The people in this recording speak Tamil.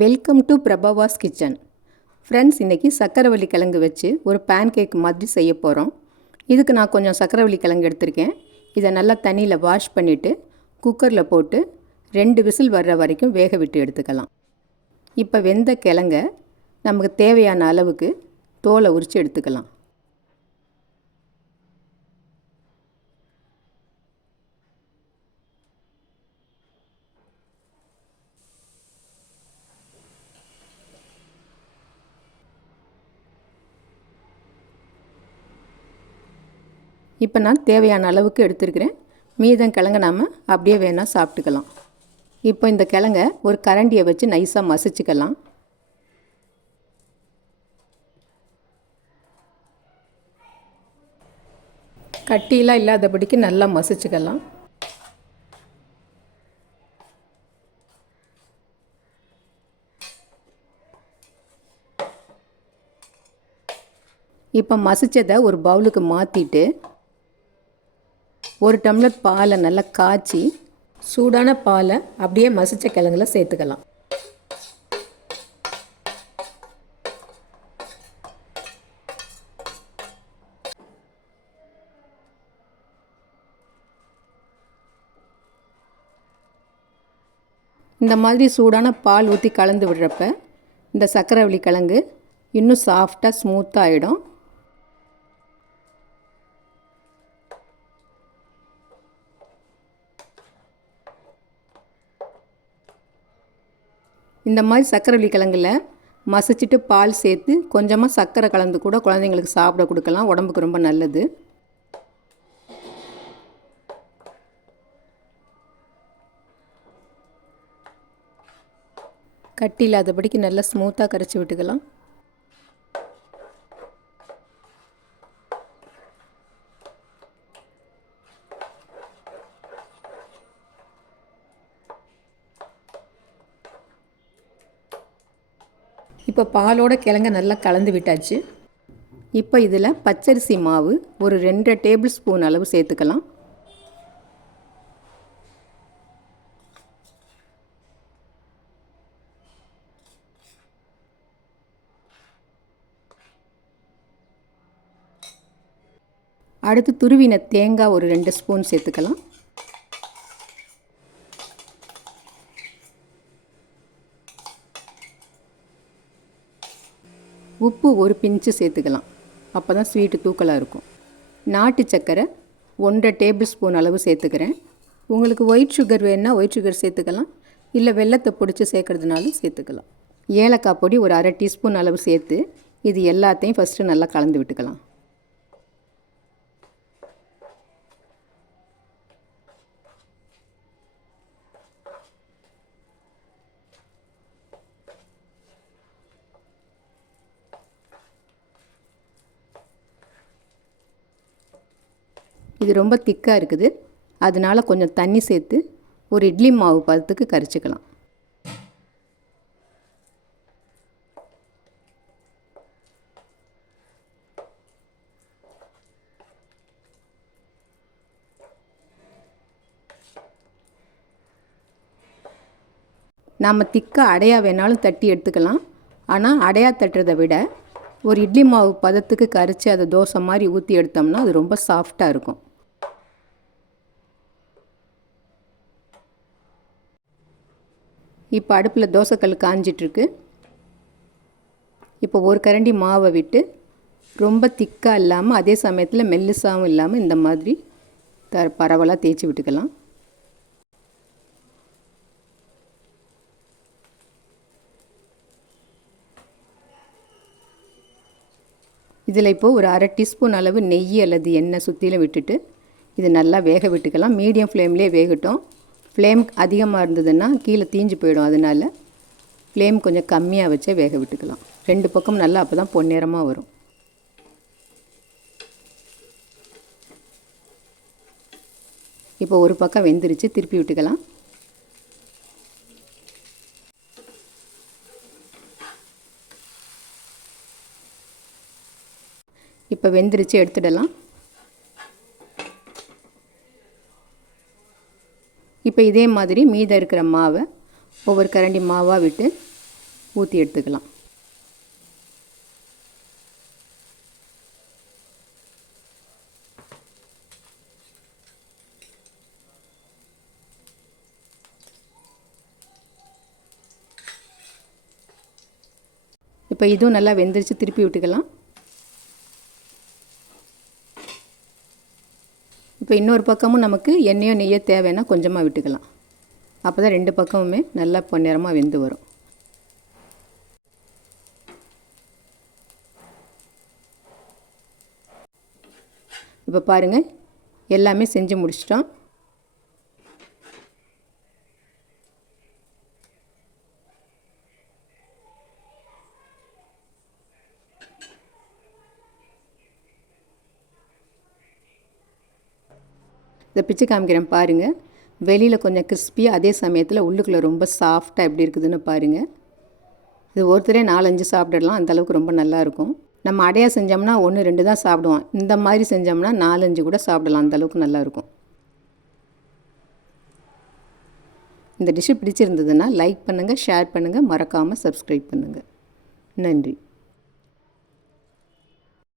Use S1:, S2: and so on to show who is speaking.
S1: Welcome to Prabhavas kitchen friends இன்றைக்கி சக்கரவள்ளி கிழங்கு வச்சு ஒரு பேன் கேக் மாதிரி செய்ய போகிறோம் இதுக்கு நான் கொஞ்சம் சக்கரவள்ளி கிழங்கு எடுத்திருக்கேன். இதை நல்லா தண்ணியில் வாஷ் பண்ணிவிட்டு குக்கரில் போட்டு ரெண்டு விசில் வர்ற வரைக்கும் வேக விட்டு எடுத்துக்கலாம். இப்போ வெந்த கிழங்க நமக்கு தேவையான அளவுக்கு தோலை உரித்து எடுத்துக்கலாம். இப்போ நான் தேவையான அளவுக்கு எடுத்துருக்கிறேன். மீதம் கிழங்க நாம் அப்படியே வேணால் சாப்பிட்டுக்கலாம். இப்போ இந்த கிழங்க ஒரு கரண்டியை வச்சு நைஸாக மசிச்சுக்கலாம். கட்டியெலாம் இல்லாதபடிக்கு நல்லா மசிச்சுக்கலாம். இப்போ மசித்ததை ஒரு பவுலுக்கு மாற்றிட்டு ஒரு டம்ளர் பாலை நல்லா காய்ச்சி சூடான பாலை அப்படியே மசித்த கிழங்குல சேர்த்துக்கலாம். இந்த மாதிரி சூடான பால் ஊற்றி கலந்து விடுறப்ப இந்த சக்கரவள்ளி கிழங்கு இன்னும் சாஃப்டாக ஸ்மூத்தாக ஆகிடும் இந்த மாதிரி சர்க்கரை கிழங்குல மசிச்சுட்டு பால் சேர்த்து கொஞ்சமாக சர்க்கரை கலந்து கூட குழந்தைங்களுக்கு சாப்பிட கொடுக்கலாம். உடம்புக்கு ரொம்ப நல்லது. கட்டி இல்லாதபடிக்கு நல்லா ஸ்மூத்தாக கரைச்சி விட்டுக்கலாம். இப்போ பாலோட கிழங்க நல்லா கலந்து விட்டாச்சு. இப்போ இதில் பச்சரிசி மாவு ஒரு ரெண்டு டேபிள் ஸ்பூன் அளவு சேர்த்துக்கலாம். அடுத்து துருவின தேங்காய் ஒரு ரெண்டு ஸ்பூன் சேர்த்துக்கலாம். உப்பு ஒரு பிஞ்சு சேர்த்துக்கலாம். அப்போ தான் ஸ்வீட்டு தூக்கலாக இருக்கும். நாட்டு சர்க்கரை ஒன்றரை டேபிள் ஸ்பூன் அளவு சேர்த்துக்கிறேன். உங்களுக்கு ஒயிட் சுகர் வேணுன்னா ஒயிட் சுகர் சேர்த்துக்கலாம். இல்லை வெள்ளத்தை பிடிச்சி சேர்க்குறதுனாலும் சேர்த்துக்கலாம். ஏலக்காய் பொடி ஒரு அரை டீஸ்பூன் அளவு சேர்த்து இது எல்லாத்தையும் ஃபஸ்ட்டு நல்லா கலந்து விட்டுக்கலாம். இது ரொம்ப திக்காக இருக்குது. அதனால் கொஞ்சம் தண்ணி சேர்த்து ஒரு இட்லி மாவு பதத்துக்கு கரைச்சிக்கலாம். நாம் திக்காக அடையாக வேணாலும் தட்டி எடுத்துக்கலாம். ஆனால் அடையாக தட்டுறதை விட ஒரு இட்லி மாவு பதத்துக்கு கரைச்சி அதை தோசை மாதிரி ஊற்றி எடுத்தோம்னா அது ரொம்ப சாஃப்டாக இருக்கும். இப்போ அடுப்பில் தோசைக்கல் காஞ்சிட்ருக்கு. இப்போ ஒரு கரண்டி மாவை விட்டு ரொம்ப திக்காக இல்லாமல் அதே சமயத்தில் மெல்லுசாகவும் இல்லாமல் இந்த மாதிரி த பரவலாக தேய்ச்சி விட்டுக்கலாம். இதில் இப்போது ஒரு அரை டீஸ்பூன் அளவு நெய் அல்லது எண்ணெய் சுற்றிலும் விட்டுட்டு இது நல்லா வேக விட்டுக்கலாம். மீடியம் ஃப்ளேம்லேயே வேகட்டும். ஃப்ளேம் அதிகமாக இருந்ததுன்னா கீழே தீஞ்சு போயிடும் அதனால் ஃப்ளேம் கொஞ்சம் கம்மியாக வச்சே வேக விட்டுக்கலாம். ரெண்டு பக்கம் நல்லா அப்போ தான் பொன்னிறமாக வரும். இப்போ ஒரு பக்கம் வெந்துருச்சு திருப்பி விட்டுக்கலாம். இப்போ வெந்துருச்சு எடுத்துடலாம். இப்போ இதே மாதிரி மீதம் இருக்கிற மாவை ஒவ்வொரு கரண்டி மாவாக விட்டு ஊற்றி எடுத்துக்கலாம். இப்போ இதுவும் நல்லா வெந்துருச்சு திருப்பி விட்டுக்கலாம். இப்போ இன்னொரு பக்கமும் நமக்கு எண்ணெயோ நெய்யோ தேவைன்னா கொஞ்சமாக விட்டுக்கலாம். அப்போ தான் ரெண்டு பக்கமுமே நல்லா பொன்னிறமாக வெந்து வரும். இப்போ பாருங்கள் எல்லாமே செஞ்சு முடிச்சிட்டோம். இதை பிச்சு காமிக்கிறேன் பாருங்கள் வெளியில் கொஞ்சம் கிறிஸ்பியாக அதே சமயத்தில் உள்ளுக்குள்ளே ரொம்ப சாஃப்டாக எப்படி இருக்குதுன்னு பாருங்கள் இது ஒருத்தரே நாலஞ்சு சாப்பிடலாம். அந்தளவுக்கு ரொம்ப நல்லாயிருக்கும் நம்ம அடையாக செஞ்சோம்னா ஒன்று ரெண்டு தான் சாப்பிடுவோம். இந்த மாதிரி செஞ்சோம்னா நாலஞ்சு கூட சாப்பிடலாம். அந்தளவுக்கு நல்லாயிருக்கும் இந்த டிஷ்ஷு பிடிச்சிருந்ததுன்னா லைக் பண்ணுங்கள் ஷேர் பண்ணுங்கள் மறக்காமல் சப்ஸ்கிரைப் பண்ணுங்கள் நன்றி.